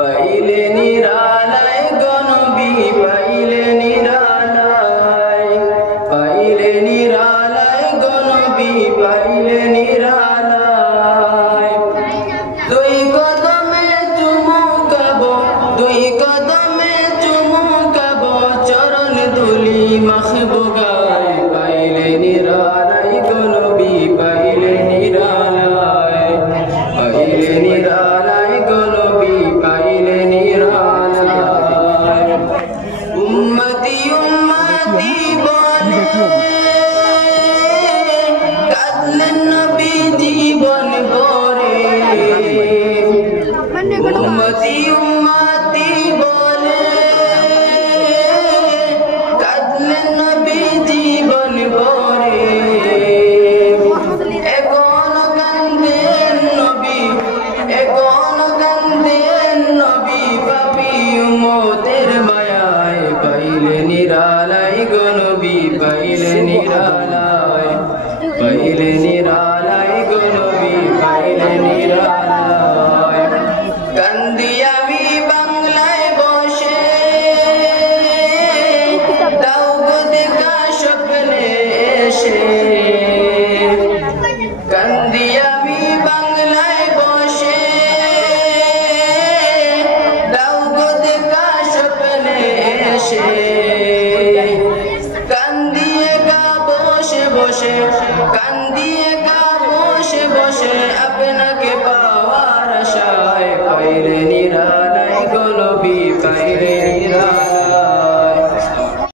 পাইলে নিরালায় গনবী পাইলে নিরালায় পাইলে নিরালায় গনবী পাইলে নিরালায় দুই কদমে চুমুকাবো দুই কদমে চুমুকাবো চরণ ধুলি মাখবো গায় পাইলে নিরালায় গনবী পাইলে নিরালায় পাইলে নিরালায় গনবী পাইলে নিরালায় উম্মতি উম্মতি বলে কাঁদলেন নবী জীবন ভরে উম্মতি উম্মতি বলে কাঁদলেন নবী জীবন ভরে এখন কান্দেন নবী এখন কান্দেন নবী পাপী উম্মতের মায়ায় পাইলে নিরালায় গনবী পাইলে নিরালায় পাইলে নিরালায় গনবী পাইলে নিরালায় কান্দি আমি বাংলায় বসে দাও গো দেখা স্বপ্নে এসে কান্দি আমি বাংলায় বসে দাও গো দেখা স্বপ্নে এসে কান্দি একা বসে বসে